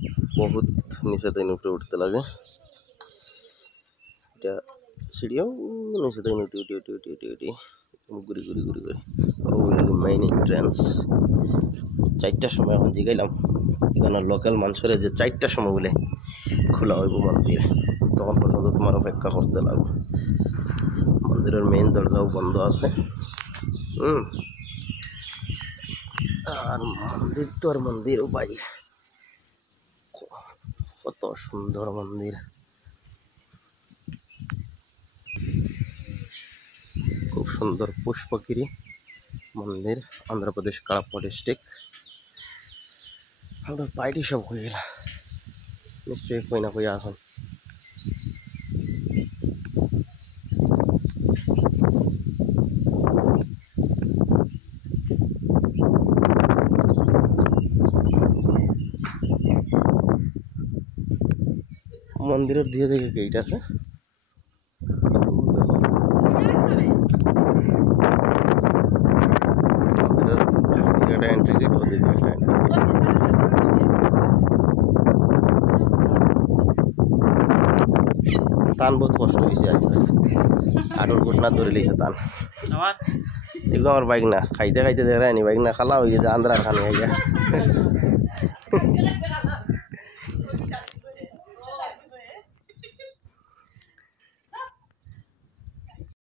बहुत নিচে থেকে উপরে উঠতে লাগে। এটা সিঁড়িও নিচে থেকে উঠে উঠে উঠে উঠে উঠে উঠে ঘুরি ঘুরি ঘুরি ঘুরি মেইন এন্ট্রান্স। 4টার সময় এখন জিগাইলাম এখানে লোকাল মানুষের যে 4টার সময় বলে খোলা হইব মন্দির, তখন পর্যন্ত তোমার অপেক্ষা করতে লাগবে। মন্দিরের মেইন দরজাও বন্ধ আছে। আর মন্দির তো আর মন্দির, ও ভাই কত সুন্দর মন্দির, খুব সুন্দর পুষ্পগিরি মন্দির, অন্ধ্রপ্রদেশ কাড়াপ্প ডিস্ট্রিক্ট। আমরা পাইটি সব হয়ে গেল, নিশ্চয়ই কই না কই আসুন। মন্দিরের দিয়ে দেখে গেট আছে, মন্দিরের এন্ট্রি গেট ওদিকে টান বহুত কষ্ট হয়েছে। আটুর ফুট না ধরে লিখে টান এগুলো আমার বাইক না, খাইতে খাইতে দেখায়নি বাইক না খালা হয়ে গেছে আন্দ্রার খানি হয়ে